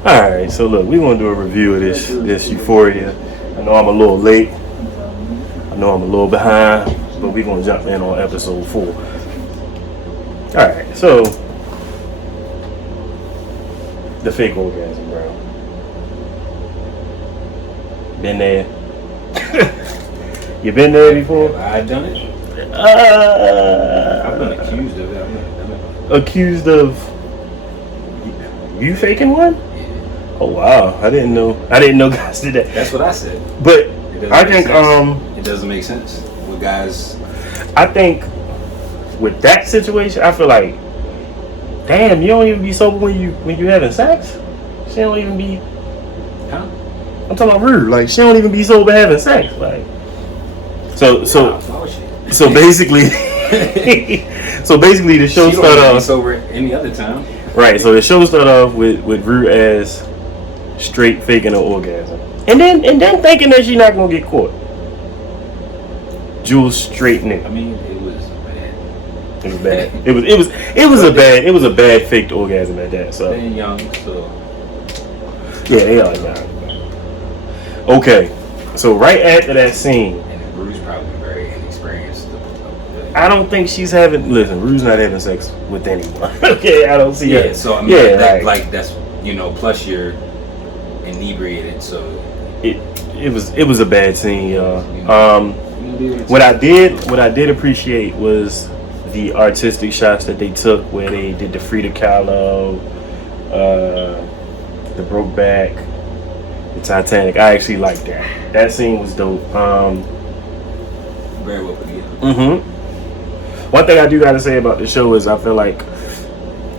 Alright, so look, we want to do a review of this Euphoria. I know I'm a little late. I know I'm a little behind, but we're going to jump in on episode 4. Alright, so the fake orgasm, bro. Been there. You been there before? Have I done it? I've been accused of it. I've been accused of you faking one? Yeah. Oh wow, I didn't know guys did that. That's what I said. But I think it doesn't make sense with guys. I think with that situation, I feel like, damn, you don't even be sober when you having sex. She don't even be. Huh? I'm talking about rude. Like she don't even be sober having sex. Like so basically, the show started off sober any other time. Right. So the show started off with Rue as straight faking an orgasm, and then thinking that she's not gonna get caught. Jules straight nigga. I mean, it was bad. It was bad. It was a bad faked orgasm at that. So they're young, so yeah, they are young. Okay, so right after that scene, and Rue's probably very inexperienced. I don't think she's having. Listen, Rue's not having sex with anyone. Okay, I don't see it. So I mean, yeah, like that's plus you're inebriated, so it was a bad scene, y'all. What I did appreciate was the artistic shots that they took where they did the Frida Kahlo, the Brokeback, the Titanic. I actually liked that. That scene was dope. Very well put together. Mm-hmm. One thing I do gotta say about the show is I feel like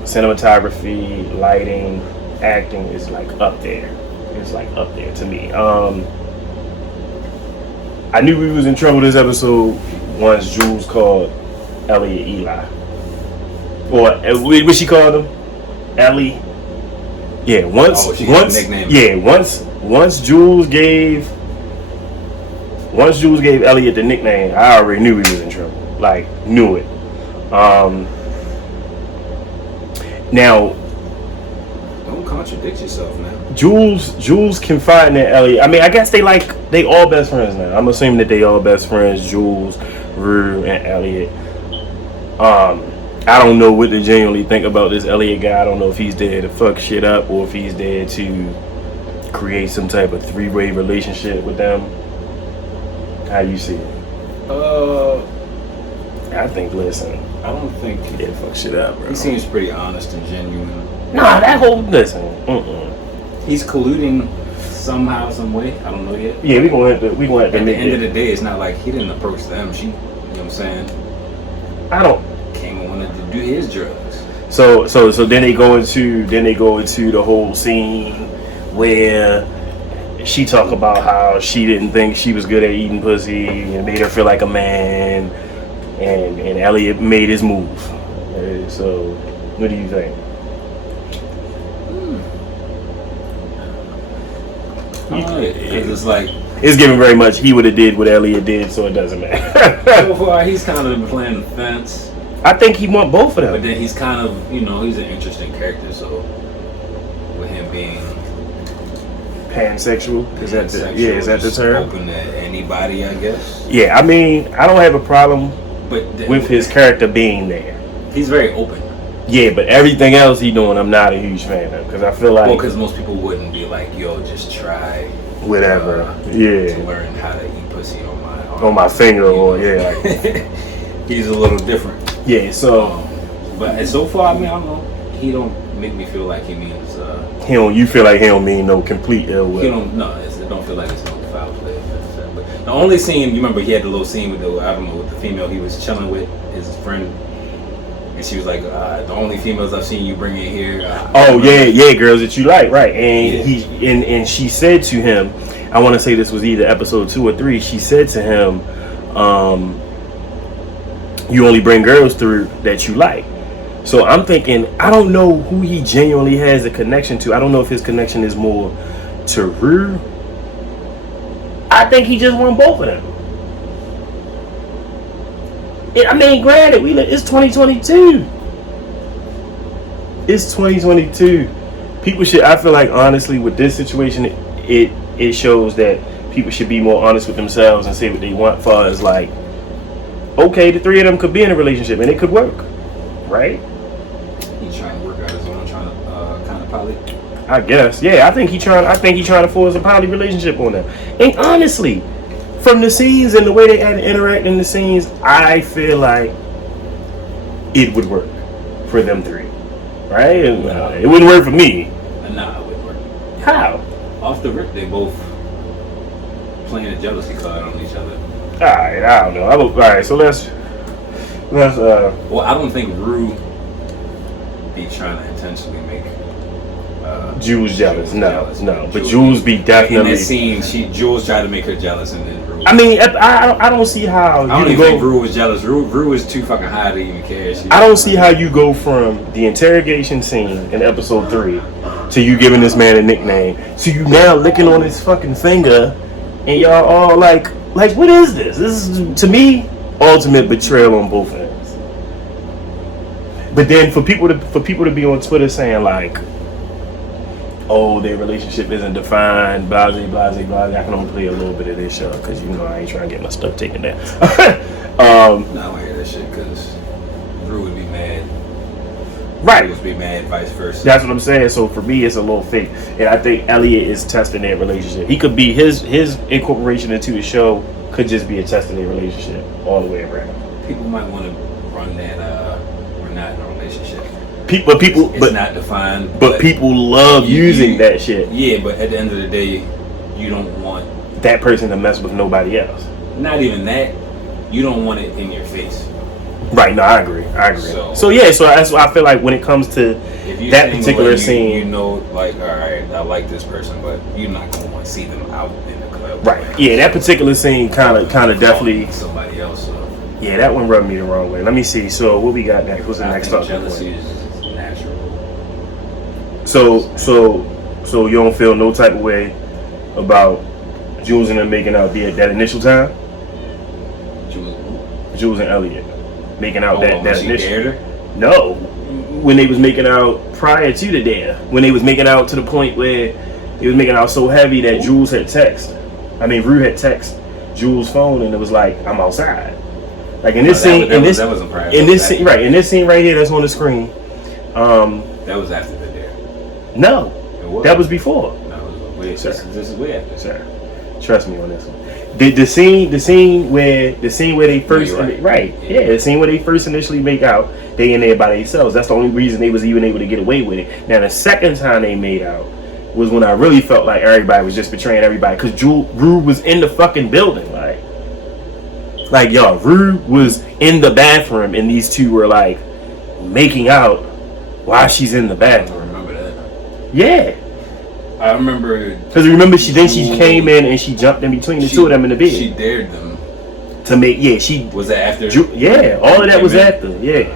cinematography, lighting, acting is like up there. It's like up there to me. I knew we was in trouble this episode once Jules called Elliot Eli. Or what she called him? Ellie. Yeah, once Jules gave Elliot the nickname, I already knew he was in trouble. Like, knew it. Now, don't contradict yourself now. Jules confiding in Elliot. I mean, I guess they all best friends now. I'm assuming that they all best friends, Jules, Rue, and Elliot. I don't know what to genuinely think about this Elliot guy. I don't know if he's there to fuck shit up or if he's there to create some type of three-way relationship with them. How you see it? I think, listen, I don't think yeah, fuck shit up, bro. He seems pretty honest and genuine. Nah, that whole listen. He's colluding somehow, some way. I don't know yet. Yeah, we gonna have to. At the end of the day, it's not like he didn't approach them. She, you know what I'm saying? I don't. Came and wanted to do his drugs. So then they go into the whole scene where she talk about how she didn't think she was good at eating pussy and made her feel like a man. And Elliot made his move. So, what do you think? It's like it's giving very much. He would have did what Elliot did, so it doesn't matter. So far, he's kind of playing the fence. I think he want both of them. But then he's kind of, he's an interesting character. So, with him being pansexual, is that the term? Open to anybody, I guess. Yeah, I mean, I don't have a problem with his character being there. He's very open. Yeah, but everything else he doing, I'm not a huge fan of, because I feel like because most people wouldn't be like, yo, just try whatever. To learn how to eat pussy on my arm, on my finger, or yeah. He's a little different. Yeah, so but so far, I mean, I don't know. He don't make me feel like he means. You feel like he don't mean no complete ill will. He don't. No, it don't feel like it's no foul play. But the only scene, you remember, he had the little scene with with the female he was chilling with, his friend, and she was like, "The only females I've seen you bring in here." Yeah, girls that you like, right? And and she said to him, I want to say this was either episode 2 or 3. She said to him, "You only bring girls through that you like." So I'm thinking, I don't know who he genuinely has a connection to. I don't know if his connection is more to Rue. I think he just want both of them. I mean, granted, it's 2022. It's 2022. people should. I feel like honestly, with this situation, it shows that people should be more honest with themselves and say what they want. Far as like, okay, the three of them could be in a relationship and it could work, right? He's trying to work out his own, trying to kind of poly. I guess, yeah. I think he trying to force a poly relationship on them. And honestly, from the scenes and the way they had to interact in the scenes, I feel like it would work for them three, right? It wouldn't work for me. Nah, it wouldn't work. How? Off the rip, they both playing a jealousy card on each other. Alright, I don't know. Alright, so let's well, I don't think Rue be trying to intentionally make Jules jealous. No. But Jules be in definitely. that scene, Jules tried to make her jealous, and then Rue. I mean, I don't see how. I don't even think Rue was jealous. Rue was too fucking high to even care. I don't see how you go from the interrogation scene in episode 3 to you giving this man a nickname to you now licking on his fucking finger, and y'all all like what is this? This is, to me, ultimate betrayal on both ends. But then for people to be on Twitter saying like, oh, their relationship isn't defined, blase, blase, blase. I can only play a little bit of this show because I ain't trying to get my stuff taken down. I don't hear that shit because Rue would be mad. Right. Rue would be mad, vice versa. That's what I'm saying. So for me, it's a little fake, and I think Elliot is testing their relationship. He could be his incorporation into the show could just be a test of their relationship all the way around. People might want to run that. We're not in a relationship. It's not defined. But people love using that shit. Yeah, but at the end of the day, you don't want that person to mess with nobody else. Not even that. You don't want it in your face. Right. No, I agree. So that's why I feel like when it comes to that particular scene, you know, like, all right, I like this person, but you're not gonna want to see them out in the club. Right. Yeah, that particular scene kind of definitely somebody else. Yeah, that one rubbed me the wrong way. Let me see. So what we got next? What's the next talking point? Jealousy is natural. So you don't feel no type of way about Jules and them making out that initial time? Jules and Elliot making out that initial. No, when they was making out prior to the dare, when they was making out to the point where they was making out so heavy that Jules had Rue had text Jules' phone and it was like, I'm outside. Like in this scene, in this scene right here that's on the screen. That was after the dare. No, that was before. No, this is way after. Sir, trust me on this one. The scene where they first the scene where they first initially make out, they in there by themselves. That's the only reason they was even able to get away with it. Now the second time they made out was when I really felt like everybody was just betraying everybody because Rue was in the fucking building, like y'all. Rue was in the bathroom and these two were like making out while she's in the bathroom. I remember that. Yeah. I remember because she came in and she jumped in between the two of them in the bed. She dared them to make. Yeah, she was that after. All of that was after. Yeah,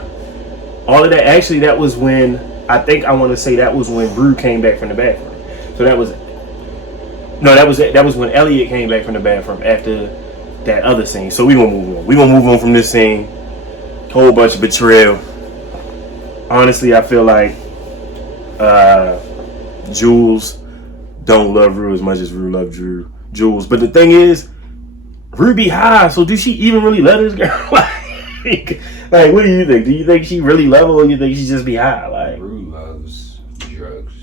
all of that. Actually, that was when I want to say that was when Rue came back from the bathroom. So that was when Elliot came back from the bathroom after that other scene. So we gonna move on. We gonna move on from this scene. Whole bunch of betrayal. Honestly, I feel like Jules don't love Rue as much as Rue loves Jules. But the thing is, Rue be high, so do she even really love this girl? like, what do you think? Do you think she really love her, or do you think she just be high? Like, Rue loves drugs.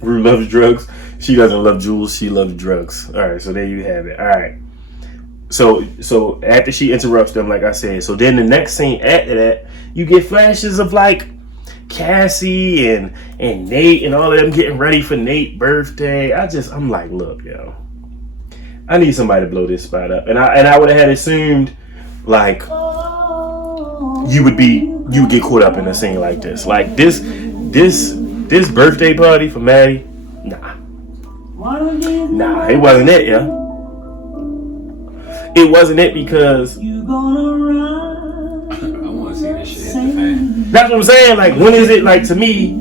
Rue loves drugs. She doesn't love Jules. She loves drugs. All right, so there you have it. All right. So after she interrupts them, like I said, so then the next scene after that, you get flashes of like Cassie and Nate and all of them getting ready for Nate's birthday. I'm like, look, yo, I need somebody to blow this spot up, and I would have had assumed like you would get caught up in a scene like this, this birthday party for Maddie. Nah, it wasn't it, yeah. It wasn't it because I want to see this shit hit the fan. That's what I'm saying. Like, when is it, like, to me,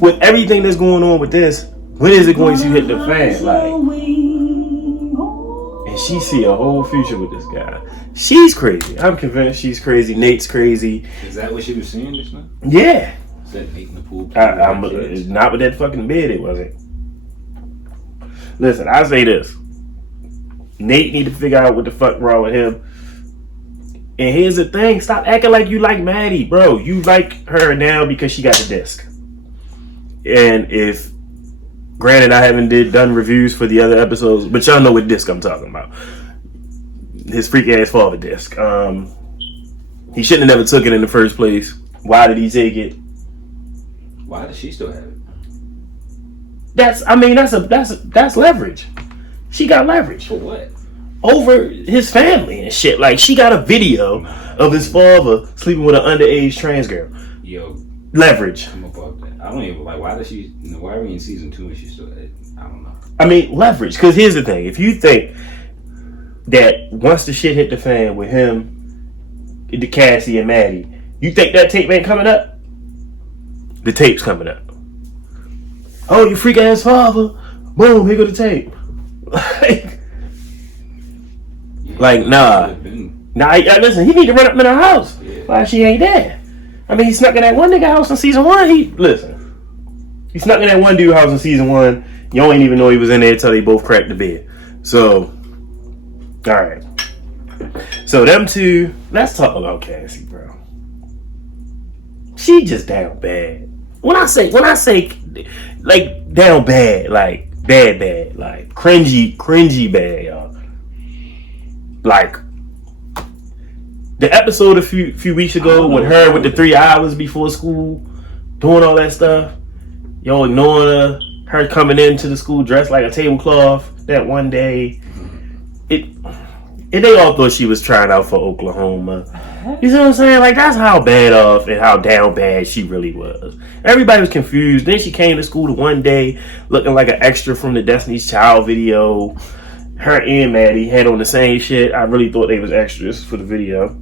with everything that's going on with this, when is it going to hit the fan? Like, and she see a whole future with this guy. She's crazy. I'm convinced she's crazy. Nate's crazy. Is that what she was seeing just now? Yeah. Is that Nate in the pool? Not with that fucking bed, it wasn't. Listen, I say this. Nate need to figure out what the fuck wrong with him. And here's the thing. Stop acting like you like Maddie, bro. You like her now because she got the disc. And if... Granted, I haven't done reviews for the other episodes, but y'all know what disc I'm talking about. His freak-ass father disc. He shouldn't have never took it in the first place. Why did he take it? Why does she still have it? That's leverage. She got leverage. For what? Over his family and shit. Like, she got a video of his father sleeping with an underage trans girl. Yo. Leverage. I'm above that. I don't even, like, why are we in season 2 and she's still, I don't know. I mean, leverage. Because here's the thing. If you think that once the shit hit the fan with him, the Cassie and Maddie, you think that tape ain't coming up? The tape's coming up. Oh, you freak ass father. Boom, here go the tape. Like, nah. Nah, listen, he need to run up in her house. Yeah. Why she ain't there? I mean, he snuck in that one nigga house in season 1. He snuck in that one dude house in season 1. You ain't even know he was in there until they both cracked the bed. So, alright. So, them two, let's talk about Cassie, bro. She just down bad. When I say, like, down bad, like, bad, like, cringy bad, y'all. Like, the episode a few weeks ago with her with the 3 hours before school, doing all that stuff, y'all ignoring her coming into the school dressed like a tablecloth that one day. They all thought she was trying out for Oklahoma. You see what I'm saying? Like, that's how bad off and how down bad she really was. Everybody was confused. Then she came to school the one day looking like an extra from the Destiny's Child video. Her and Maddie had on the same shit. I really thought they was extras for the video.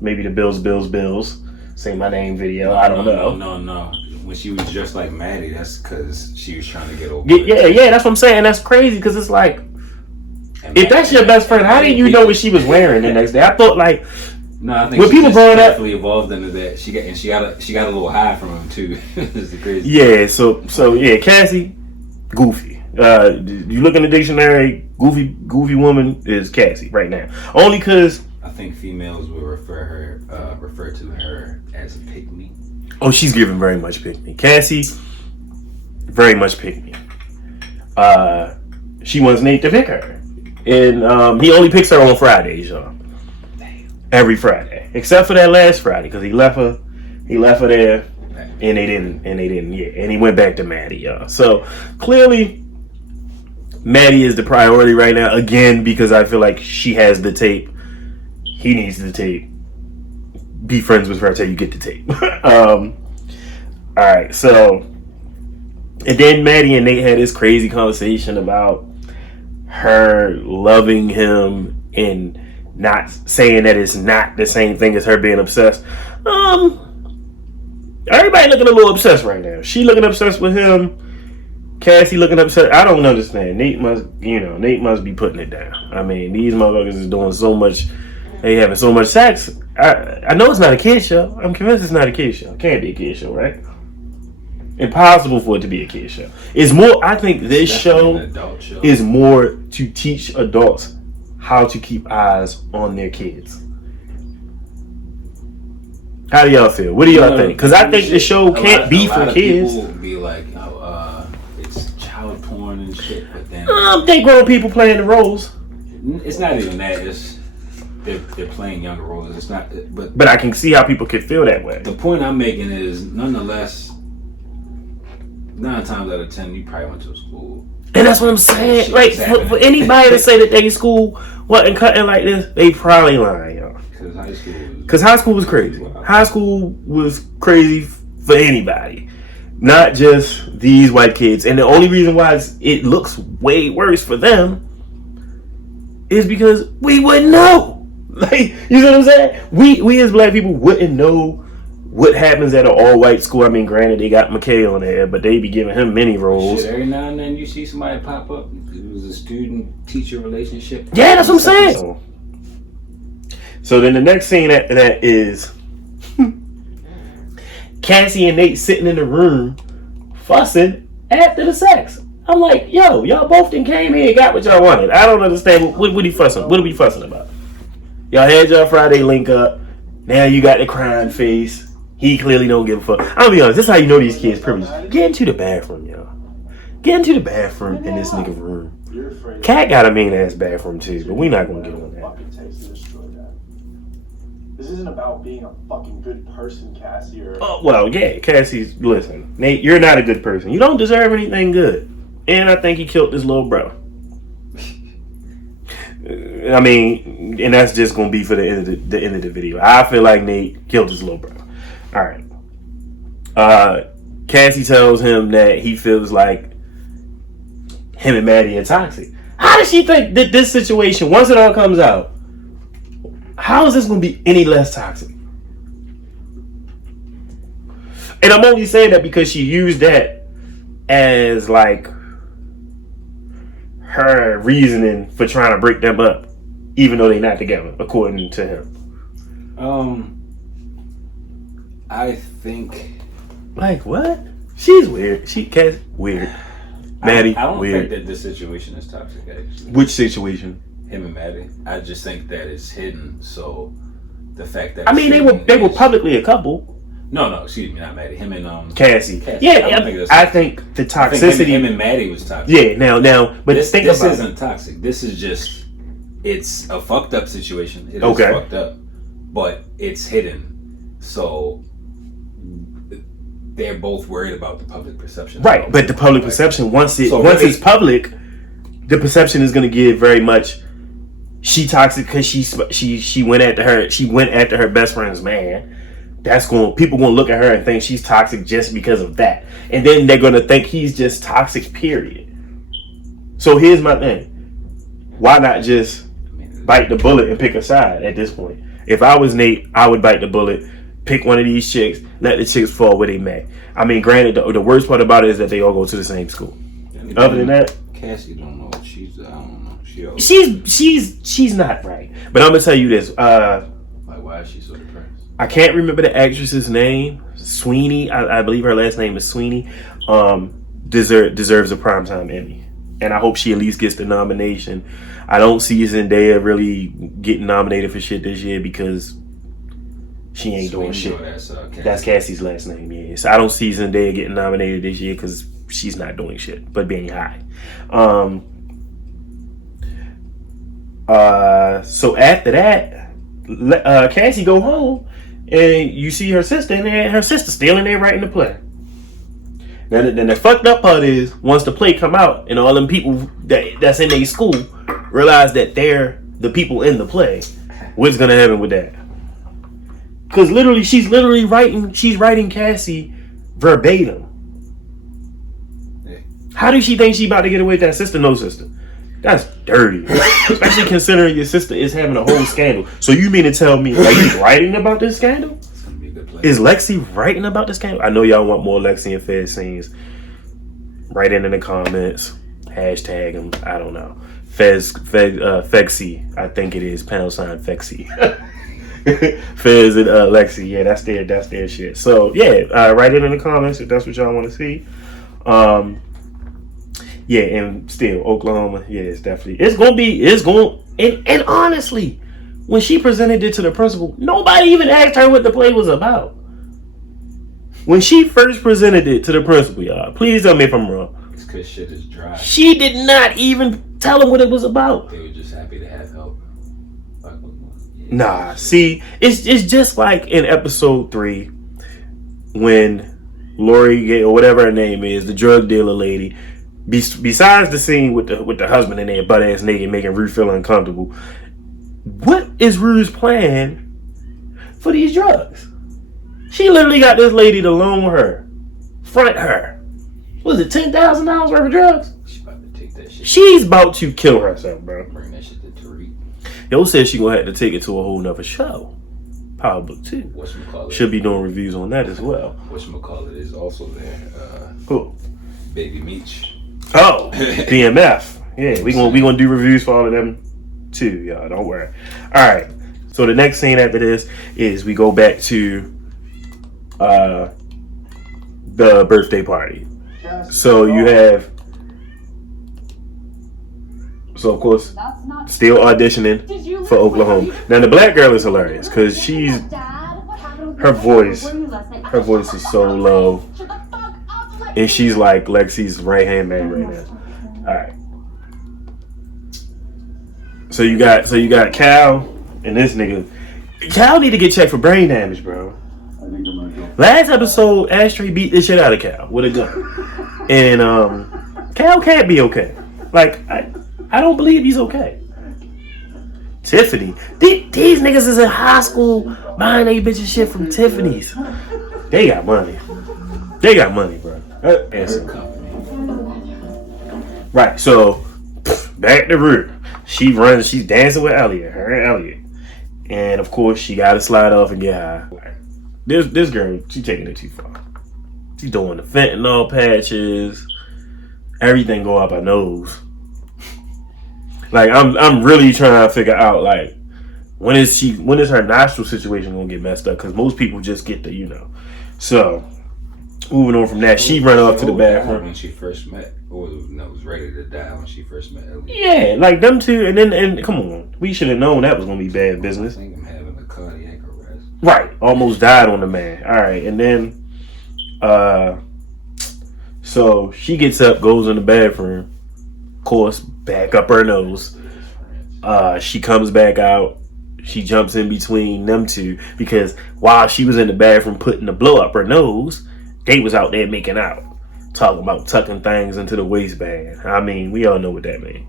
Maybe the Bills. Say my name video. I don't know. No. When she was dressed like Maddie, that's because she was trying to get over. Yeah. That's what I'm saying. That's crazy because it's like, if that's your best friend, how did you know what she was wearing the next day? I thought like, no, I think when people growing up, definitely evolved into that. She got a little high from him too. It's the crazy. Yeah. So yeah, Cassie, goofy. You look in the dictionary, goofy woman is Cassie right now. Only because I think females will refer to her as a pick-me. Oh, she's giving very much pick-me. Cassie, very much pick-me. She wants Nate to pick her. And he only picks her on Fridays, y'all. Every Friday. Except for that last Friday, because he left her there, and they didn't, yeah. And he went back to Maddie, y'all. So, clearly, Maddie is the priority right now, again, because I feel like she has the tape. He needs the tape. Be friends with her until you get the tape. Alright, so, and then Maddie and Nate had this crazy conversation about her loving him and not saying that it's not the same thing as her being obsessed. Everybody looking a little obsessed right now. She looking obsessed with him. Cassie looking upset. I don't understand. Nate must be putting it down. I mean, these motherfuckers is doing so much. They having so much sex. I know it's not a kid show. I'm convinced it's not a kid show. It can't be a kid show, right? Impossible for it to be a kid show. It's more. I think this show is more to teach adults how to keep eyes on their kids. How do y'all feel? What do y'all think? Because I think the show can't be for kids. People be like, it's child porn and shit, but then they grown people playing the roles. It's not even that. It's they're playing younger roles. It's not. But I can see how people could feel that way. The point I'm making is, nonetheless, 9 times out of 10, you probably went to a school. And that's what I'm saying. Like, for anybody to say that their school wasn't cutting like this, they probably lying, y'all. Because high school was crazy. High school was crazy for anybody. Not just these white kids. And the only reason why it looks way worse for them is because we wouldn't know. Like, you know what I'm saying? We as black people wouldn't know what happens at an all-white school. I mean, granted, they got McKay on there, but they be giving him many roles. Shit, every now and then you see somebody pop up. It was a student-teacher relationship. Yeah, that's what I'm saying. So then the next scene that is Cassie and Nate sitting in the room fussing after the sex. I'm like, yo, y'all both done came here and got what y'all wanted. I don't understand what he fussing. What are we fussing about? Y'all had y'all Friday link up. Now you got the crying face. He clearly don't give a fuck. I'll be honest, this is how you know these kids privileged. Get into the bathroom, y'all. Get into the bathroom in this nigga room. Cat got a mean ass bathroom too, but we not gonna get on that. This isn't about being a fucking good person, Cassie. Oh, well, yeah, Cassie's, listen, Nate, you're not a good person. You don't deserve anything good. And I think he killed his little bro. I mean, and that's just gonna be for the end of the video. I feel like Nate killed his little bro. All right. Cassie tells him that he feels like him and Maddie are toxic. How does she think that this situation, once it all comes out, how is this going to be any less toxic? And I'm only saying that because she used that as like her reasoning for trying to break them up, even though they're not together, according to him. I think, like, what? She's weird. Cass weird. Maddie, I don't weird. think that this situation is toxic, actually. Which situation? Him and Maddie. I just think that it's hidden. So the fact that I mean, they were publicly a couple. No, excuse me, not Maddie. Him and Cassie. Yeah, I think the toxicity. Him and Maddie was toxic. Yeah, now, but this about isn't toxic. This is just, it's a fucked up situation. It is fucked up, but it's hidden. So they're both worried about the public perception. Right, but the public perception, once it's public, the perception is going to give very much she toxic because she went after her. She went after her best friend's man. People gonna look at her and think she's toxic just because of that, and then they're gonna think he's just toxic. Period. So here's my thing: why not just bite the bullet and pick a side at this point? If I was Nate, I would bite the bullet, pick one of these chicks, let the chicks fall where they may. I mean, granted, the worst part about it is that they all go to the same school. Other than that, Cassie don't know. I don't know. She's not right. But I'm gonna tell you this. Like, why is she so depressed? I can't remember the actress's name. Sweeney, I believe her last name is Sweeney. Deserves a primetime Emmy, and I hope she at least gets the nomination. I don't see Zendaya really getting nominated for shit this year because she ain't doing shit. That's Cassie's last name, yeah. So I don't see Zendaya getting nominated this year because she's not doing shit but being high. So after that, Cassie go home and you see her sister in there, and her sister still in there writing the play. Then the fucked up part is once the play come out and all them people that's in their school realize that they're the people in the play, what's gonna happen with that? Because she's writing Cassie verbatim. How does she think she about to get away with that sister? No sister. That's dirty. Especially considering your sister is having a whole scandal. So you mean to tell me, are you writing about this scandal? It's gonna be a good play. Is Lexi writing about this scandal? I know y'all want more Lexi and Fez scenes. Write in the comments. Hashtag them. I don't know. Fexy. I think it is. # Fexy. Fez and Lexi. Yeah, that's their shit. So yeah, write it in the comments if that's what y'all want to see. Yeah, and still Oklahoma. Yeah, it's going. And honestly, when she presented it to the principal, nobody even asked her what the play was about. When she first presented it to the principal, y'all, please tell me if I'm wrong. It's because shit is dry. She did not even tell him what it was about. They were just happy to have help. Nah, see, it's just like in episode 3 when Lori, or whatever her name is, the drug dealer lady. Besides the scene with the husband in there butt ass naked making Rue feel uncomfortable, what is Rue's plan for these drugs? She literally got this lady to loan her, front her. Was it $10,000 worth of drugs? She's about to take that shit. She's about to kill herself, bro. Bring that shit to Tariq. Yo said she gonna have to take it to a whole nother show. Power Book 2. Should be doing reviews on that as well. Whatchamacallit is also there. Cool. Baby Meech. Oh, BMF. Yeah, we gonna do reviews for all of them too, y'all. Don't worry. All right. So the next scene after this is we go back to the birthday party. So you have, so of course, still auditioning for Oklahoma. Now the black girl is hilarious because her voice is so low, and she's like Lexi's right hand man right now. All right. So you got Cal and this nigga. Cal need to get checked for brain damage, bro. Last episode, Ashtray beat the shit out of Cal with a gun, and Cal can't be okay. Like I don't believe he's okay. Tiffany, these niggas is in high school buying they bitches shit from Tiffany's. They got money. They got money, bro. Right. So back to Rue. She's dancing with Elliot, her and Elliot. And of course she gotta slide off and get high. This girl, she taking it too far. She's doing the fentanyl patches. Everything go up her nose. Like I'm really trying to figure out like when is her nostril situation gonna get messed up? Because most people just get the, you know. So moving on from that, she run off to the bathroom when she first met, or was ready to die when she first met Elliot. Yeah, like them two, and come on, we should have known that was gonna be bad business. I think I'm having a cardiac arrest. Right, almost died on the man. All right, and then, so she gets up, goes in the bathroom, of course, back up her nose. She comes back out. She jumps in between them two because while she was in the bathroom putting the blow up her nose, they was out there making out, talking about tucking things into the waistband. I mean, we all know what that means.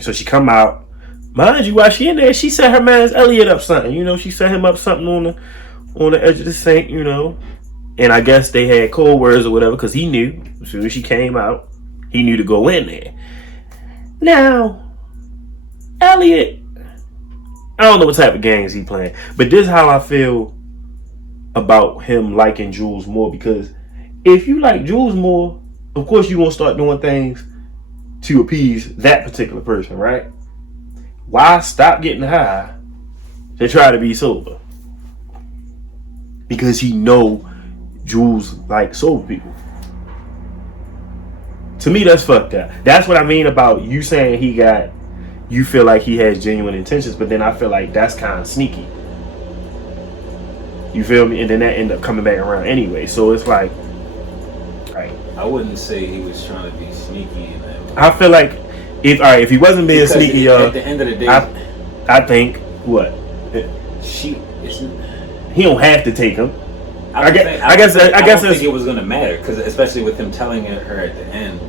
So she come out. Mind you, while she in there, she set her man's Elliot up something. You know, she set him up something on the edge of the sink, you know. And I guess they had cold words or whatever because he knew. As soon as she came out, he knew to go in there. Now, Elliot, I don't know what type of games he playing, but this is how I feel about him liking Jules more, because if you like Jules more, of course you're going to start doing things to appease that particular person, right? Why stop getting high to try to be sober? Because he know Jules like sober people. To me, that's fucked up. That's what I mean about you saying you feel like he has genuine intentions, but then I feel like that's kind of sneaky. You feel me? And then that end up coming back around anyway. So it's like, right. I wouldn't say he was trying to be sneaky in that way. I feel like if he wasn't being sneaky, at the end of the day, I think what he don't have to take him. I guess I don't think it was gonna matter, because especially with him telling her at the end.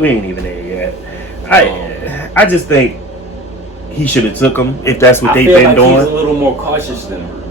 We ain't even there yet. I just think he should have took him if that's what they've been doing. He's a little more cautious than her.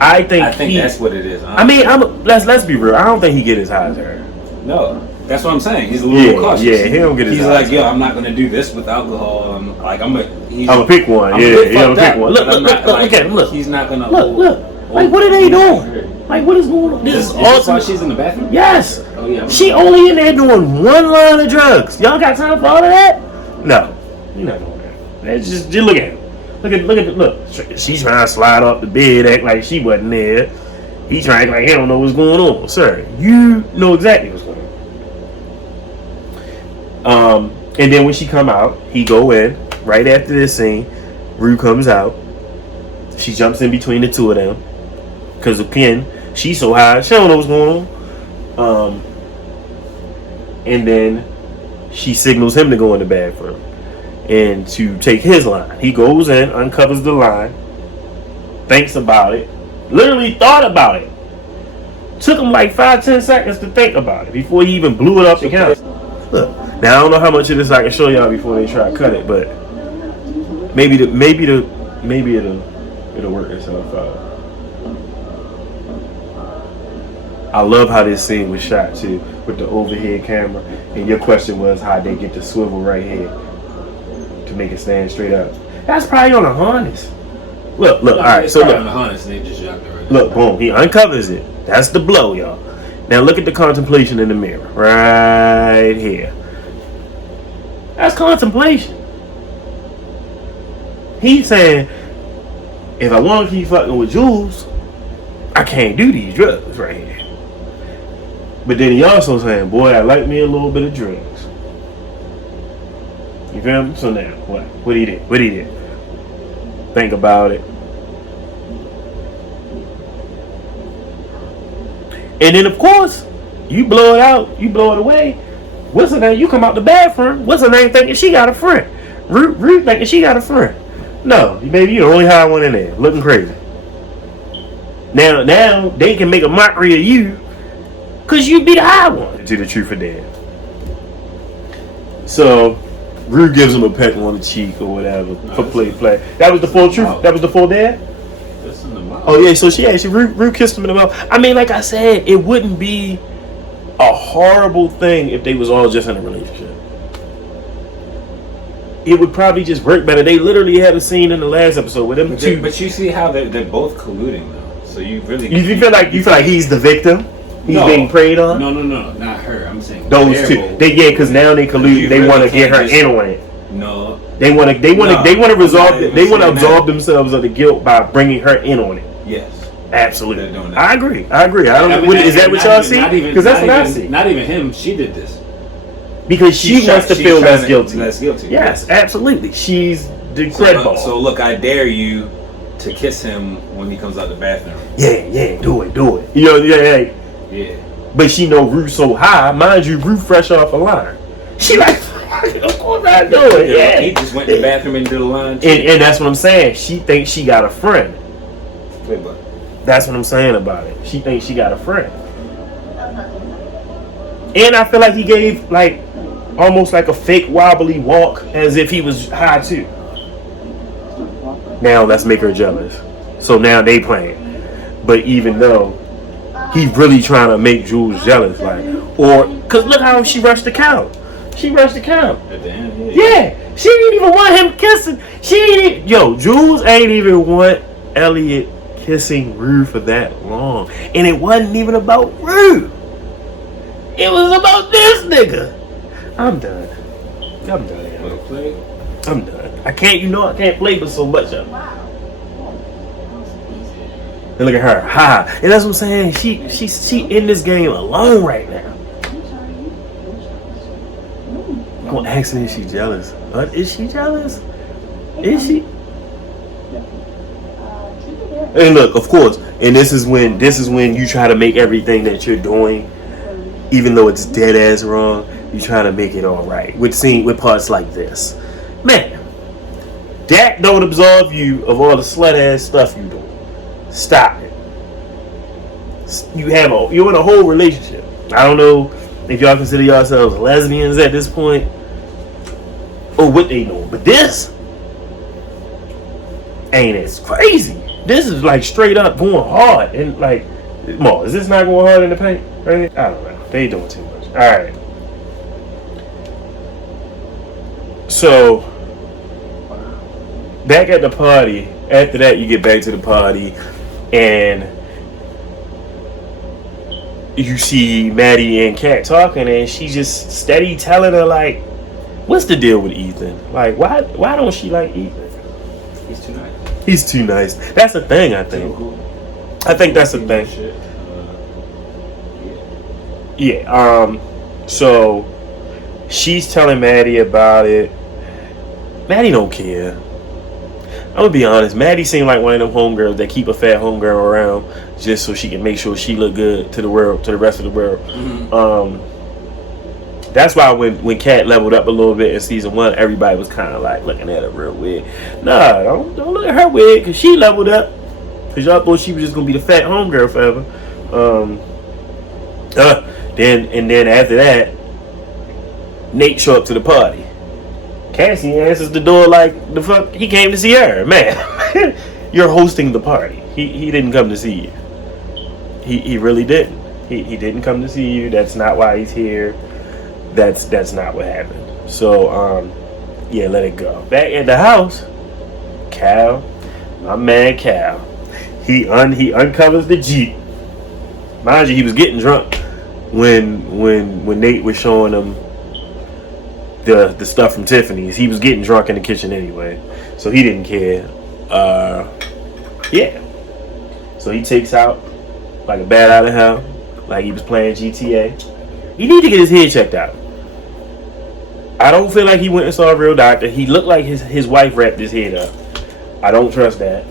I think that's what it is. Honestly. I mean, let's be real. I don't think he get his high as her. No, that's what I'm saying. He's a little more cautious. Yeah, he don't get his high. He's like, yo, I'm not gonna do this with alcohol. I'm gonna pick one. He's gonna pick one. Look at him. Look. He's not gonna. Look. Like, what are they doing? Like, what is going on? This is awesome. Why she's in the bathroom? Yes. Oh yeah. She only in there doing one line of drugs. Y'all got time for all of that? No, you're not doing that. That's just look at him. Look. She's trying to slide off the bed, act like she wasn't there. He trying to act like he don't know what's going on. Sir, you know exactly what's going on. And then when she come out, he go in. Right after this scene, Rue comes out. She jumps in between the two of them. Because again, she's so high, she don't know what's going on. And then she signals him to go in the bathroom and to take his line. He goes in, uncovers the line, thinks about it, literally thought about it. Took him like 5-10 seconds to think about it before he even blew it up the counter. Look, now I don't know how much of this I can show y'all before they try to cut it, but maybe it'll work itself out. I love how this scene was shot too, with the overhead camera. And your question was how they get the swivel right here to make it stand straight up. That's probably on a harness. Look. All right, so look. On the harness, they just jacked it right look, now. Boom. He uncovers it. That's the blow, y'all. Now look at the contemplation in the mirror, right here. That's contemplation. He's saying, if I want to keep fucking with Jules, I can't do these drugs right here. But then he also saying, boy, I like me a little bit of drugs. You feel me? So now, what? What he did? What he did? Think about it. And then, of course, you blow it out. You blow it away. What's her name? You come out the bathroom. What's her name thinking she got a friend? Root thinking she got a friend. No, baby, you the only high one in there. Looking crazy. Now they can make a mockery of you because you be the high one. To the truth of dad. So, Rue gives him a peck on the cheek or whatever for play. That was the full truth? That was the full dad? That's in the mouth. Oh, yeah, so Rue kissed him in the mouth. I mean, like I said, it wouldn't be a horrible thing if they was all just in a relationship. It would probably just work better. They literally had a scene in the last episode with them two. But you see how they're both colluding though. So you really You feel like he's the victim? He's being preyed on? No, not her. I'm saying those two. Because now they collude. They want to get her in on it. No. They want to resolve. They want to absolve themselves of the guilt by bringing her in on it. Yes. Absolutely. They're doing that. I agree. I don't. Is that what y'all see? Because that's what I see. Not even him. She did this. Because she wants to feel less guilty. Less guilty. Yes, absolutely. She's the cred ball. So look, I dare you to kiss him when he comes out the bathroom. Yeah, do it. You know, yeah. But she know Rue so high, mind you, Rue fresh off a line. She like, of course I do it. Yeah. He just went to the bathroom and did a line. And that's what I'm saying. She thinks she got a friend. Wait, but that's what I'm saying about it. She thinks she got a friend. And I feel like he gave like almost like a fake wobbly walk as if he was high too. Now let's make her jealous. So now they playing. But even though he's really trying to make Jules jealous, like, or cause look how she rushed the count. She rushed the count. At the end, yeah. She didn't even want him kissing. Jules ain't even want Elliot kissing Rue for that long. And it wasn't even about Rue. It was about this nigga. I'm done. I'm done. I can't play with so much of it. And look at her. Ha. And that's what I'm saying. She in this game alone right now. I'm gonna ask her if she jealous. Is she jealous? Is she? And look, of course, and this is when you try to make everything that you're doing, even though it's dead ass wrong, you try to make it all right. With parts like this. Man, that don't absolve you of all the slut ass stuff you do. Stop it. You're in a whole relationship. I don't know if y'all consider yourselves lesbians at this point or what they doing, but this ain't as crazy. This is like straight up going hard and like, Mo, is this not going hard in the paint? Right? I don't know. They doing too much. All right. So back at the party. After that, you get back to the party, and you see Maddie and Kat talking, and she just steady telling her like, "What's the deal with Ethan? Like, why don't she like Ethan? He's too nice. That's the thing. I think. I think that's the thing. Yeah. So she's telling Maddie about it. Maddie don't care. I'm gonna be honest. Maddie seemed like one of them homegirls that keep a fat homegirl around just so she can make sure she look good to the world, to the rest of the world. Mm-hmm. That's why when Kat leveled up a little bit in season 1, everybody was kind of like looking at her real weird. Nah, don't look at her weird because she leveled up. Because y'all thought she was just gonna be the fat homegirl forever. Then after that, Nate show up to the party. Cassie answers the door like the fuck he came to see her. Man, you're hosting the party. He didn't come to see you. He really didn't. He didn't come to see you. That's not why he's here. That's not what happened. So yeah, let it go. Back at the house, Cal, my man Cal, he uncovers the Jeep. Mind you, he was getting drunk when Nate was showing him the stuff from Tiffany's. He was getting drunk in the kitchen anyway, so he didn't care. Yeah. So he takes out like a bat out of hell, like he was playing GTA. He need to get his head checked out. I don't feel like he went and saw a real doctor. He looked like his wife wrapped his head up. I don't trust that.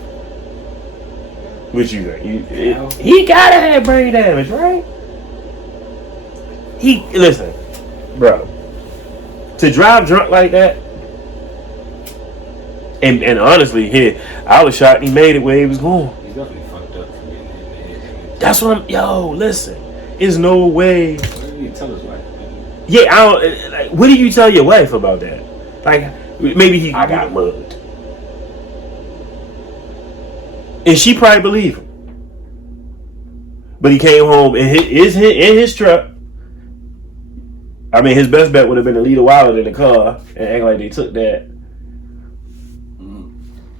What you think? He gotta have brain damage, right? Listen, bro. To drive drunk like that, and honestly, I was shocked he made it where he was going. He's definitely fucked up for getting hit. That's what listen. There's no way. What did he tell his wife? Yeah, I don't. Like, what do you tell your wife about that? Like, maybe I got mugged, and she probably believed him. But he came home in his truck. I mean, his best bet would have been to leave a wallet in the car and act like they took that.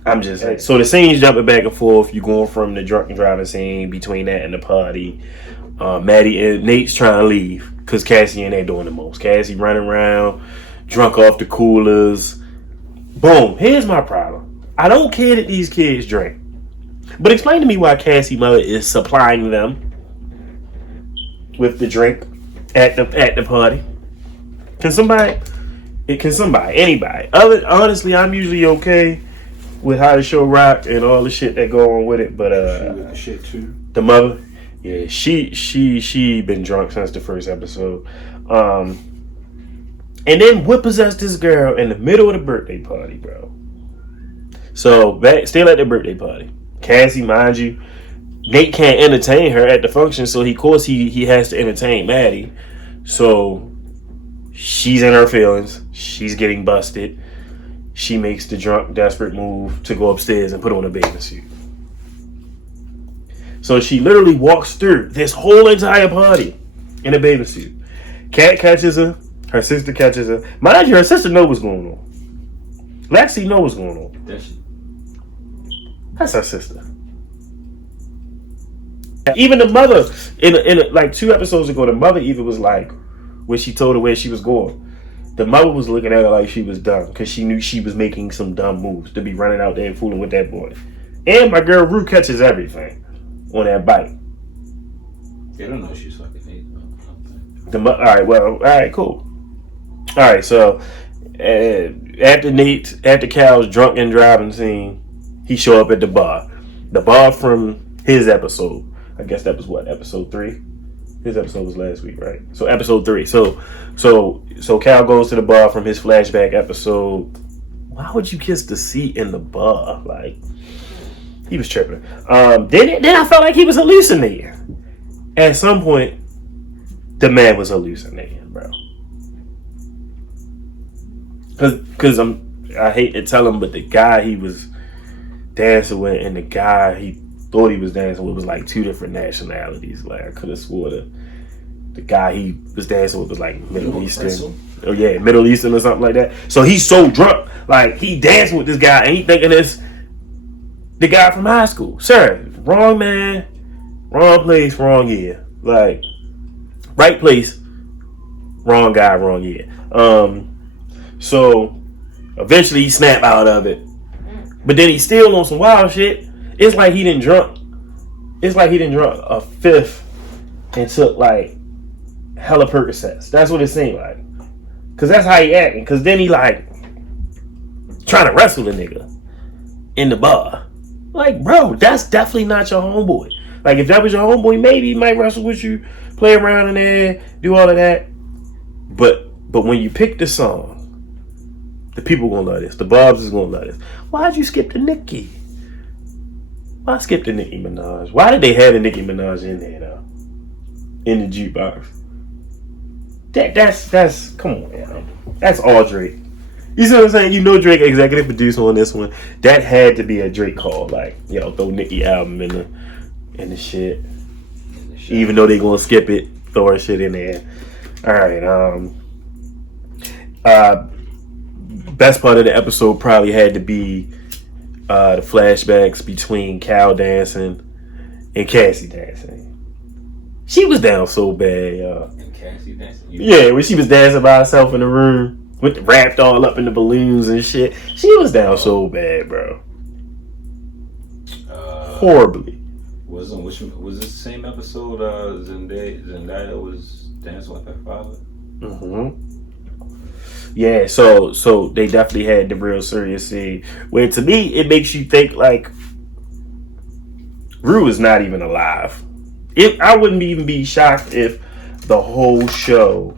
I'm just saying. So the scene's jumping back and forth. You going from the drunken driving scene between that and the party. Maddie and Nate's trying to leave because Cassie ain't there doing the most. Cassie running around, drunk off the coolers. Boom. Here's my problem. I don't care that these kids drink. But explain to me why Cassie's mother is supplying them with the drink at the party. Anybody. Honestly, I'm usually okay with how the show rock and all the shit that go on with it, but the shit too. The mother, yeah, she been drunk since the first episode, and then what possessed this girl in the middle of the birthday party, bro? So still at the birthday party, Cassie, mind you, Nate can't entertain her at the function, so he has to entertain Maddie, so she's in her feelings, she's getting busted. She makes the drunk, desperate move to go upstairs and put on a bathing suit. So she literally walks through this whole entire party in a bathing suit. Kat catches her. Her sister catches her. Mind you, her sister knows what's going on. Lexi knows what's going on. That's her sister. Even the mother, in like 2 episodes ago, the mother even was like, when she told her where she was going, the mother was looking at her like she was dumb because she knew she was making some dumb moves to be running out there and fooling with that boy. And my girl Rue catches everything on that bike. They don't know she's fucking hate. All right, cool. All right, so after Cal's drunk and driving scene, he show up at the bar. The bar from his episode. I guess that was what, episode 3? His episode was last week, right? So episode 3. So Cal goes to the bar from his flashback episode. Why would you kiss the seat in the bar? Like, he was tripping. Then I felt like he was hallucinating. At some point, the man was hallucinating, bro. Cause I hate to tell him, but the guy he was dancing with and the guy he thought he was dancing with was like 2 different nationalities. Like, I could have swore the guy he was dancing with was like Middle Eastern. Oh yeah, Middle Eastern or something like that. So he's so drunk, like he dancing with this guy and he thinking this the guy from high school. Sir, wrong man, wrong place, wrong year. Like, right place, wrong guy, wrong year. So eventually he snapped out of it. But then he's still on some wild shit. It's like he didn't drunk a fifth and took like hella Percocets. That's what it seemed like. Cause that's how he acting. Cause then he like trying to wrestle the nigga in the bar. Like, bro, that's definitely not your homeboy. Like, if that was your homeboy, maybe he might wrestle with you, play around in there, do all of that. But when you pick the song, the people gonna love this. The Bobs is gonna love this. Why'd you skip the Nicki? Why skip the Nicki Minaj? Why did they have the Nicki Minaj in there though? In the jukebox. That's come on, man. That's all Drake. You see what I'm saying? You know Drake executive producer on this one. That had to be a Drake call. Like, yo, throw Nicki album in the shit. Even though they gonna skip it, throw her shit in there. Alright, best part of the episode probably had to be the flashbacks between Cal dancing and Cassie dancing. She was down so bad, y'all. And Cassie dancing? Yeah, when she was dancing by herself in the room with the wrapped all up in the balloons and shit. She was down so bad, bro. Horribly. Was this the same episode? Zendaya was dancing with her father. Yeah, so they definitely had the real serious scene where, to me, it makes you think like Rue is not even alive. I wouldn't even be shocked if the whole show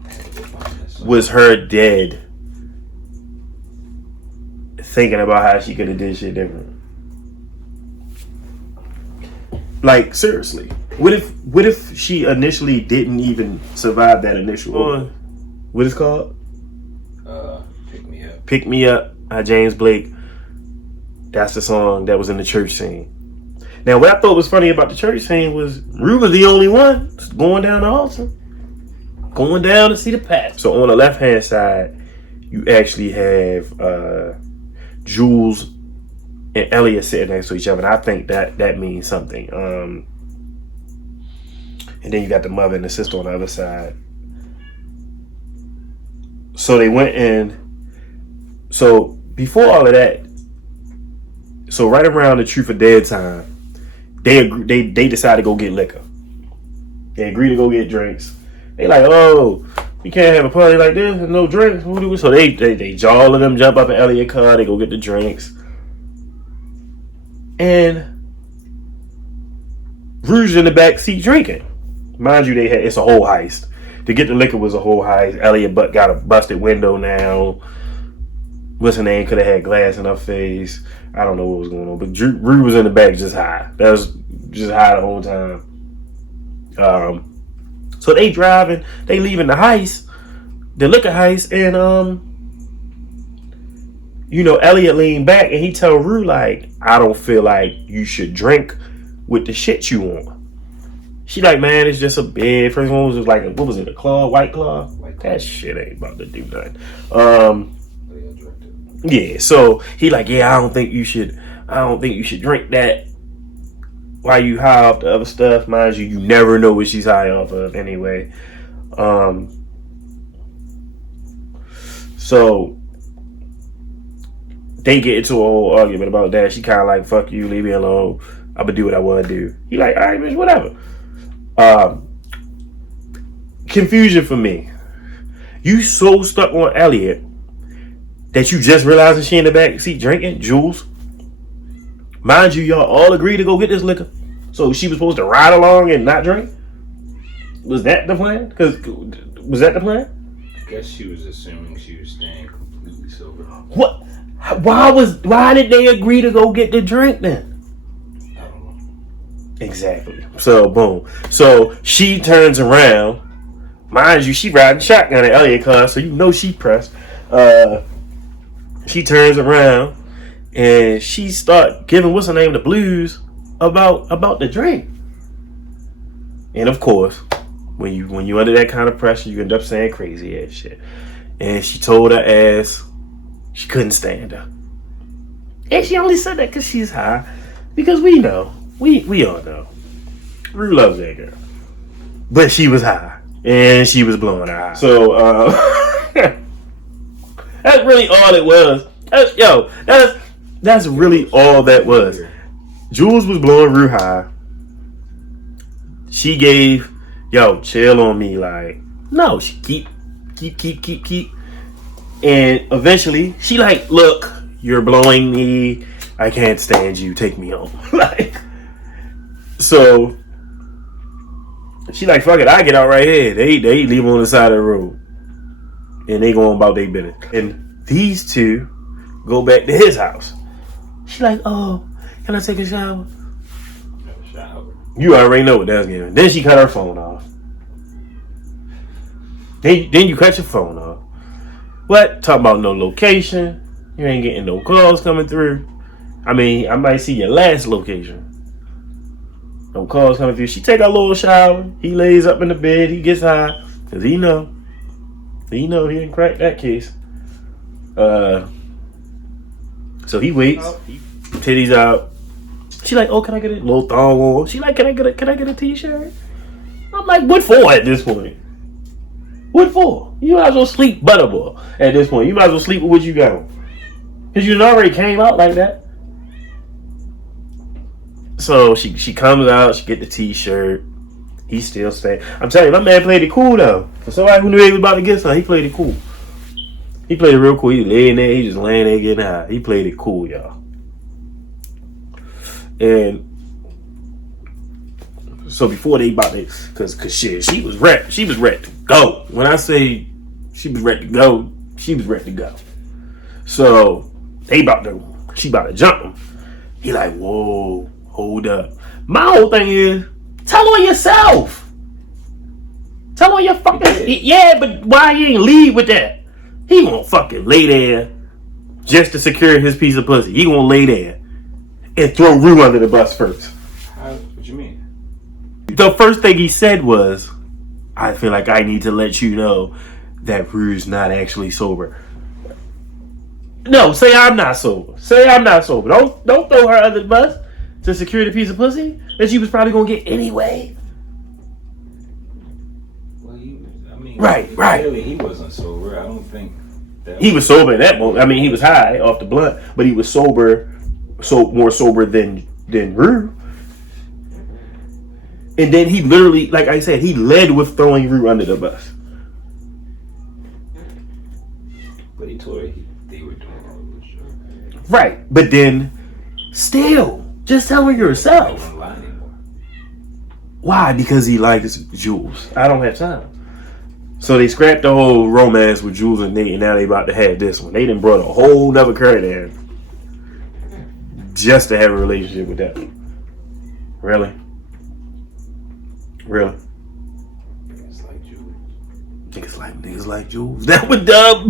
was her dead, thinking about how she could have did shit different. Like, seriously, what if she initially didn't even survive that initial what is it called? Pick Me Up. Pick Me Up by James Blake. That's the song that was in the church scene. Now, what I thought was funny about the church scene was Rue was the only one going down the altar, going down to see the pastor. So on the left hand side, you actually have Jules and Elliot sitting next to each other, and I think that means something. And then you got the mother and the sister on the other side. So they went in. So before all of that, so right around the Truth or Dare time, they decided to go get liquor. They agreed to go get drinks. They like, oh, we can't have a party like this and no drinks. What do we? So they all of them jump up in Elliot's car. They go get the drinks. And Rue's in the back seat drinking. Mind you, it's a whole heist. To get the liquor was a whole heist. Elliot got a busted window now. What's her name? Could have had glass in her face. I don't know what was going on. But Rue was in the back just high. That was just high the whole time. So they driving. They leaving the heist. The liquor heist. And, Elliot leaned back and he tell Rue, like, I don't feel like you should drink with the shit you want. She like, man, it's just a bid. First one was just like, what was it, a claw, white claw? That shit ain't about to do nothing. Yeah, so he like, yeah, I don't think you should drink that while you high off the other stuff. Mind you, you never know what she's high off of anyway. So they get into a whole argument about that. She kind of like, fuck you, leave me alone. I'm gonna do what I want to do. He like, all right, bitch, whatever. Confusion for me. You so stuck on Elliot that you just realized that she in the back seat drinking, Jules. Mind you, y'all all agreed to go get this liquor. So she was supposed to ride along and not drink? Was that the plan? Was that the plan? I guess she was assuming she was staying completely sober. What? Why did they agree to go get the drink then? I don't know. Exactly. So boom. So she turns around. Mind you, she riding shotgun at Elliot car, so you know she pressed. She turns around and she start giving what's her name the blues about the drink. And of course, when you under that kind of pressure, you end up saying crazy ass shit. And she told her ass she couldn't stand her. And she only said that because she's high. Because we know. We all know. Rue loves that girl. But she was high. And she was blowing her high. So, that's really all it was. That's really all that was. Jules was blowing Rue high. She gave, chill on me. Like, no, she keep. And eventually, she like, look, you're blowing me. I can't stand you. Take me home. Like, so she like, fuck it. I get out right here. They leave on the side of the road, and they going about their business. And these two go back to his house. She like, oh, can I take a shower? You already know what that's giving. Then she cut her phone off. Then you cut your phone off. What? Talk about no location. You ain't getting no calls coming through. I mean, I might see your last location. No calls coming through. She take a little shower. He lays up in the bed. He gets high. Because he know he didn't crack that case. So he waits. Titties out. She like, oh, can I get a little thong on? She like, can I get a t-shirt? I'm like, what for at this point? What for? You might as well sleep butterball at this point. You might as well sleep with what you got on. Because you already came out like that. So she comes out, she get the t-shirt. He still stay. I'm telling you, my man played it cool though. For somebody who knew he was about to get something, he played it cool. He played it real cool. He laying there, he just laying there getting high. He played it cool, y'all. And so before they about to, cause shit, she was ready to go. When I say she was ready to go, she was ready to go. So she about to jump him. He like, whoa, hold up. My whole thing is, tell on yourself. Tell on your fucking, yeah, but why you ain't lead with that? He gonna fucking lay there just to secure his piece of pussy. He gonna lay there and throw Rue under the bus first. What you mean? The first thing he said was, I feel like I need to let you know that Rue's not actually sober. No, say I'm not sober. Say I'm not sober. Don't throw her under the bus to secure the piece of pussy that she was probably gonna get anyway. Well, right. Clearly he wasn't sober. I don't think that he was sober at that moment. I mean, he was high off the blunt, but he was sober, more sober than Rue. And then he literally, like I said, he led with throwing Rue under the bus. But he told her they were doing all of this. Right, but then still, just tell her yourself. He don't lie anymore. Why? Because he likes Jules. I don't have time. So they scrapped the whole romance with Jules and Nate, and now they about to have this one. They done brought a whole nother character in just to have a relationship with that. Really? Really? Niggas like Jules. That was dumb.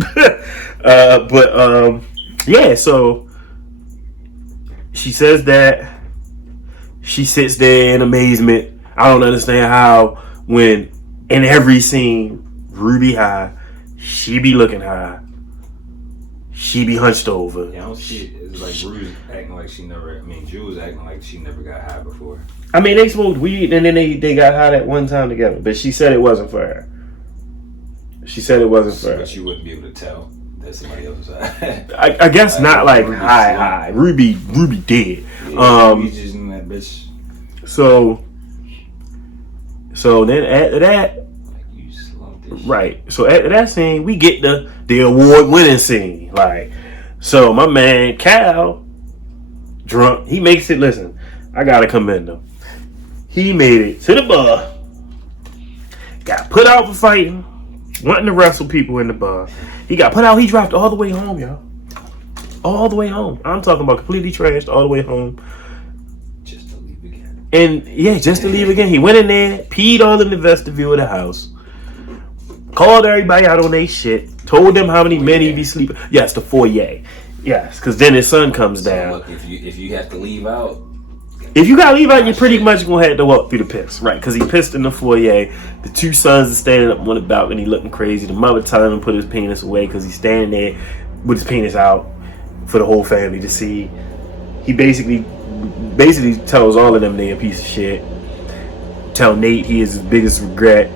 Yeah, so she says that. She sits there in amazement. I don't understand how when in every scene Ruby high, she be looking high. She be hunched over. Yeah, I don't see it. It's like Rue's acting like she never. I mean, Jules acting like she never got high before. I mean, they smoked weed and then they got high that one time together. But she said it wasn't for her. She said it wasn't for her. But you wouldn't be able to tell that somebody else was high. I guess not like high. Ruby did. Yeah, Ruby's just in that bitch. So then after that. Right. So after that scene, we get the award-winning scene. Like, so my man Cal, drunk, he makes it. Listen, I gotta commend him. He made it to the bar. Got put out for fighting, wanting to wrestle people in the bar. He got put out. He dropped all the way home, y'all. All the way home. I'm talking about completely trashed all the way home. Just to leave again. And yeah, just to leave again. He went in there, peed all in the vestibule of the house. Called everybody out on their shit. Told them how many men he be sleeping. Yes, the foyer. Yes, because then his son comes down. Look, if you have to leave out. If you gotta leave out, you're pretty much gonna have to walk through the piss, right? Because he pissed in the foyer. The two sons are standing up on the balcony looking crazy. The mother telling him to put his penis away because he's standing there with his penis out for the whole family to see. He basically tells all of them they're a piece of shit. Tell Nate he is his biggest regret.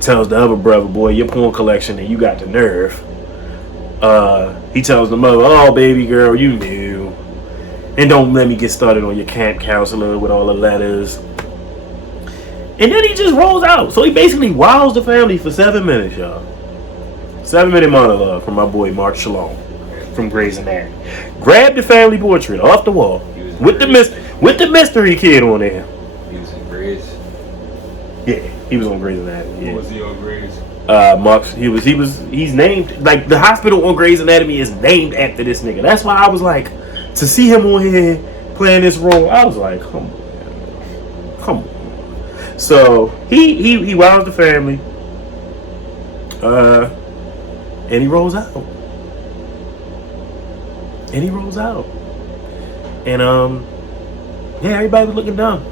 Tells the other brother, boy, your porn collection and you got the nerve. He tells the mother, oh, baby girl, you knew. And don't let me get started on your camp counselor with all the letters. And then he just rolls out. So he basically wows the family for 7 minutes, y'all. 7-minute monologue from my boy Mark Shalom from Grey's Anatomy. Grab the family portrait off the wall with the mystery kid on there. He was in Grey's. Yeah, he was on Grey's Anatomy. Yeah. What was he on Grey's? Mark, he's named, like, the hospital on Grey's Anatomy is named after this nigga. That's why I was like, to see him on here playing this role, I was like, come on. So he wows the family, and he rolls out. And yeah, everybody was looking dumb.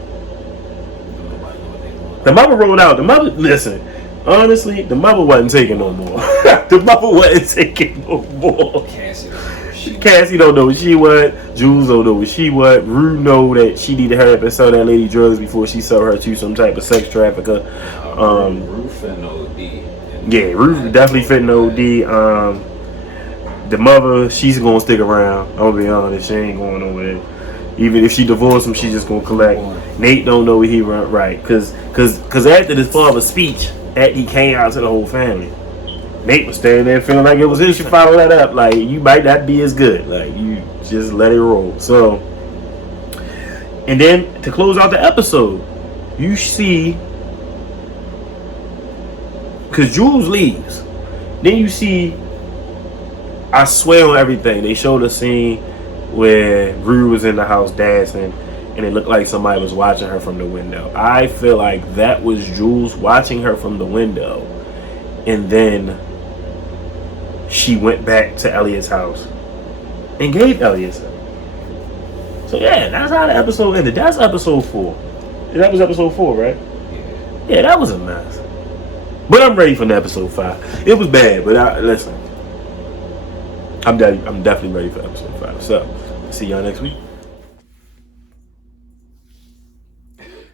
The mother rolled out. The mother, listen, honestly, the mother wasn't taking no more. The mother wasn't taking no more. Cassie don't know what she want. Jules don't know what she want. Rue know that she need to hurry up and sell that lady drugs before she sell her to some type of sex trafficker. Rue fitting OD. Yeah, Rue definitely fitting OD. The mother, she's gonna stick around. I'm gonna be honest, she ain't going nowhere. Even if she divorced him, she just gonna collect. Nate don't know what he run right, cause after this father's speech, that he came out to the whole family. Nate was standing there feeling like it was his. You follow that up, like you might not be as good. Like you just let it roll. So, and then to close out the episode, you see, cause Jules leaves. Then you see, I swear on everything. They showed a scene where Rue was in the house dancing, and it looked like somebody was watching her from the window. I feel like that was Jules watching her from the window, and then she went back to Elliot's house and gave Elliot some. So yeah, that's how the episode ended. That's episode 4. That was episode 4, right? Yeah, that was a mess. But I'm ready for the episode 5. It was bad, but listen, I'm definitely ready for episode 5. So, see y'all next week.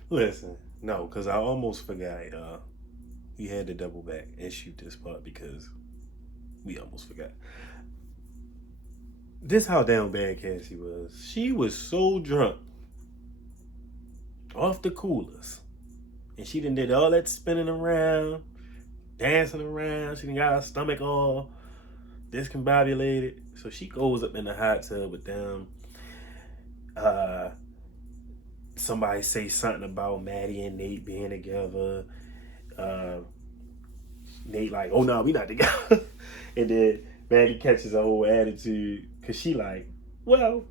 Listen, no, because I almost forgot. We had to double back and shoot this part because we almost forgot. This how down bad Cassie was. She was so drunk, off the coolers, and she done did all that spinning around, dancing around. She done got her stomach all discombobulated. So she goes up in the hot tub with them. Somebody say something about Maddie and Nate being together. Nate like, oh no, we not together. And then Maddie catches a whole attitude because she like, well,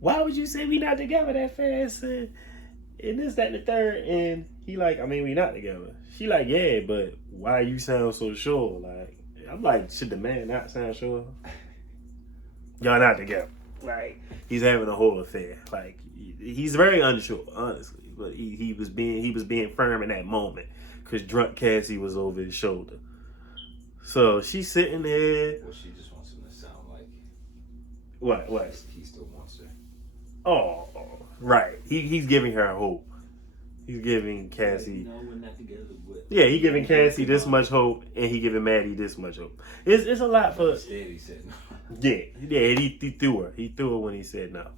why would you say we not together that fast? And this, that, and the third. And he like, I mean, we not together. She like, yeah, but why you sound so sure? Like, I'm like, should the man not sound sure? Y'all not together. Like, he's having a whole affair. Like, he's very unsure, honestly. But he was being firm in that moment because drunk Cassie was over his shoulder. So she's sitting there. Well, she just wants him to sound like. What? He still wants her. Oh, right. He's giving her hope. He's giving Cassie. No, we're not together. But Yeah, he giving Cassie this much hope, and he giving Maddie this much hope. It's a lot for. Instead, he said no. Yeah. He threw her. He threw her when he said no.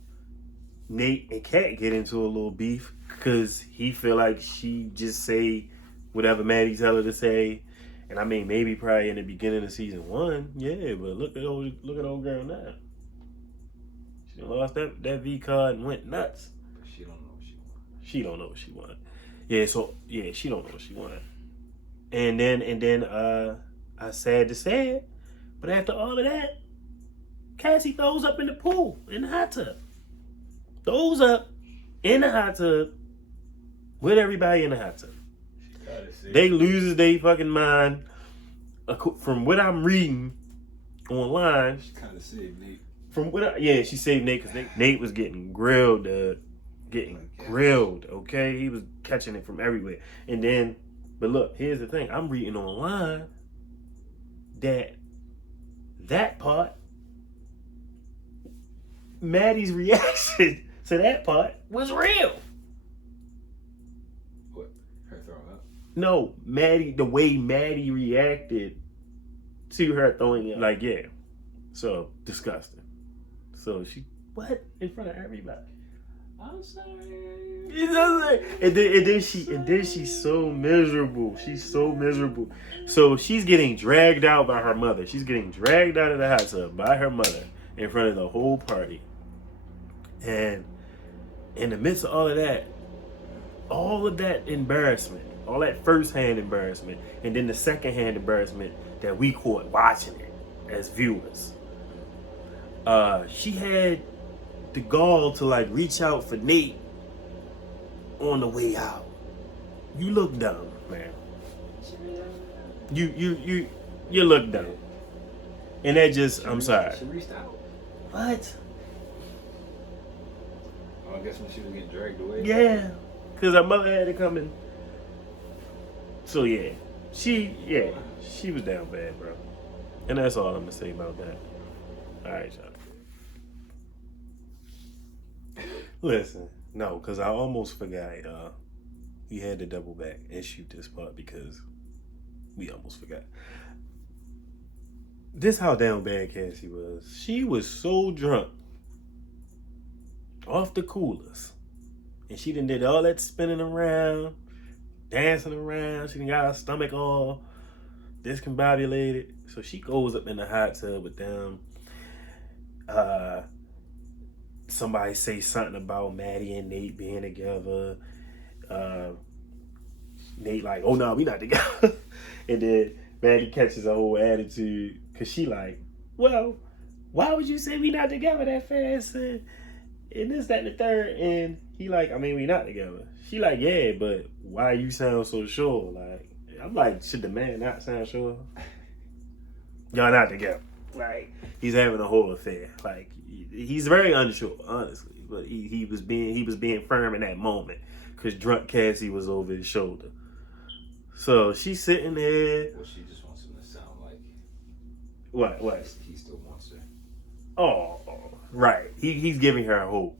Nate and Kat get into a little beef because he feel like she just say whatever Maddie tell her to say. And I mean, maybe probably in the beginning of season 1, yeah. But look at old girl now. She lost that V card and went nuts. She don't know what she wants. She don't know what she want. Yeah, so yeah, she don't know what she want. And then I sad to say it, but after all of that, Cassie throws up in the pool, in the hot tub. Throws up in the hot tub with everybody in the hot tub. They loses their fucking mind. From what I'm reading online, She kind of saved Nate. She saved Nate because Nate was getting grilled, grilled. Okay, he was catching it from everywhere. And then, but look, here's the thing: I'm reading online that part, Maddie's reaction to that part was real. Her throwing up? No, Maddie, the way Maddie reacted to her throwing up. Like, yeah. So, disgusting. So, what? In front of everybody. I'm sorry. And then she's so miserable. She's so miserable. So, she's getting dragged out by her mother. She's getting dragged out of the hot tub by her mother in front of the whole party. And in the midst of all of that embarrassment, all that first-hand embarrassment, and then the second-hand embarrassment that we caught watching it as viewers, she had the gall to like reach out for Nate on the way out. You look dumb, man. You look dumb. And that just, I'm sorry. She reached out. What? Oh, I guess when she was getting dragged away. Yeah, because her mother had to come in. So yeah, she was down bad, bro. And that's all I'm gonna say about that. All right, y'all. Listen, no, because I almost forgot. We had to double back and shoot this part because we almost forgot. This how down bad Cassie was. She was so drunk, off the coolers. And she done did all that spinning around, dancing around. She done got her stomach all discombobulated. So she goes up in the hot tub with them. Somebody say something about Maddie and Nate being together. Nate like, oh no, we not together. And then Maddie catches a whole attitude because she like, well, why would you say we not together that fast? And this, that, and the third. And he like, I mean, we not together. She like, yeah, but why you sound so sure? Like, I'm like, should the man not sound sure? Y'all not together. Like, he's having a whole affair. Like, he's very unsure, honestly. But he was being firm in that moment because drunk Cassie was over his shoulder. So she's sitting there. Well, she just wants him to sound like. What? He still wants her. Oh, right. He's giving her hope.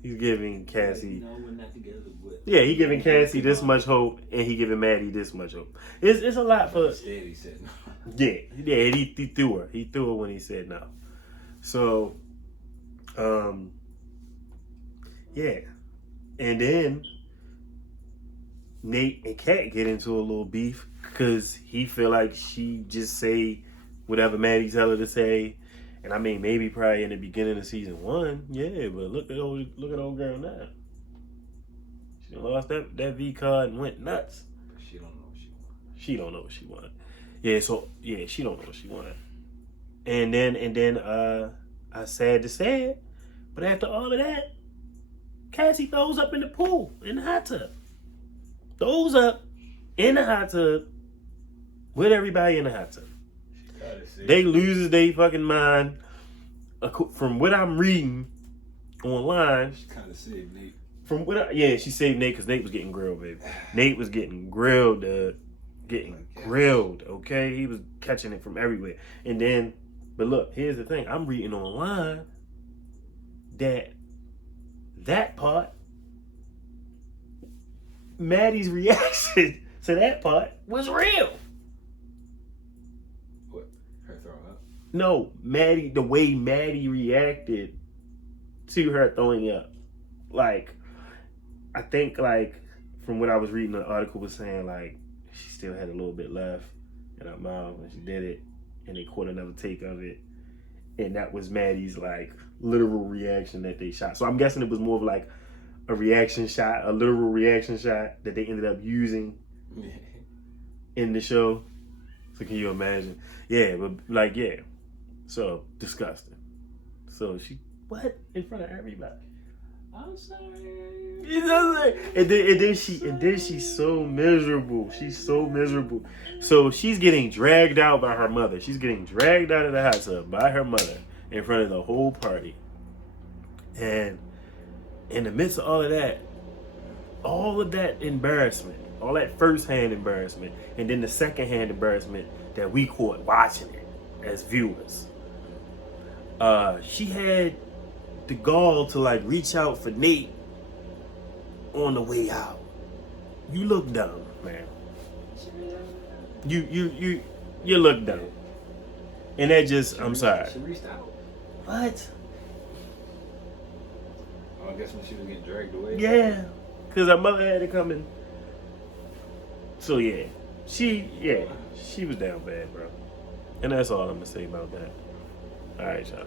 He's giving Cassie. No, we're not together. But Yeah, he giving Cassie this much hope, and he giving Maddie this much hope. It's a lot for. Instead, he said no. Yeah. He threw her. He threw her when he said no. So, yeah, and then Nate and Kat get into a little beef because he feel like she just say whatever Maddie tell her to say. And I mean, maybe probably in the beginning of season 1, yeah, but look at old girl now. She lost that V card and went nuts. She don't know what she wants. She don't know what she want. Yeah, so yeah, she don't know what she want. And then I sad to say it, but after all of that, Cassie throws up in the pool, in the hot tub. Throws up in the hot tub with everybody in the hot tub. They loses their fucking mind. From what I'm reading online, She kind of saved Nate. She saved Nate because Nate was getting grilled, baby. Nate was getting grilled, grilled. Okay, he was catching it from everywhere. And then, but look, here's the thing: I'm reading online that part, Maddie's reaction to that part was real. Her throwing up? No, Maddie, the way Maddie reacted to her throwing up. Like, I think, like, from what I was reading, the article was saying, like, she still had a little bit left in her mouth when she did it, and they caught another take of it. And that was Maddie's, like, literal reaction that they shot. So I'm guessing it was more of, like, a reaction shot, a literal reaction shot that they ended up using in the show. So can you imagine? Yeah, but like, yeah. So disgusting. So she what in front of everybody? I'm sorry. You know, and then she's so miserable. She's so miserable. So she's getting dragged out by her mother. She's getting dragged out of the hot tub by her mother in front of the whole party. And in the midst of all of that embarrassment, all that first-hand embarrassment, and then the second-hand embarrassment that we caught watching it as viewers. She had the gall to like reach out for Nate on the way out. You look dumb, man. You look dumb. And that just, I'm sorry. She reached out. What? Oh, I guess when she was getting dragged away. Yeah, because her mother had to come in. So yeah, she was down bad, bro. And that's all I'm gonna say about that. All right, y'all.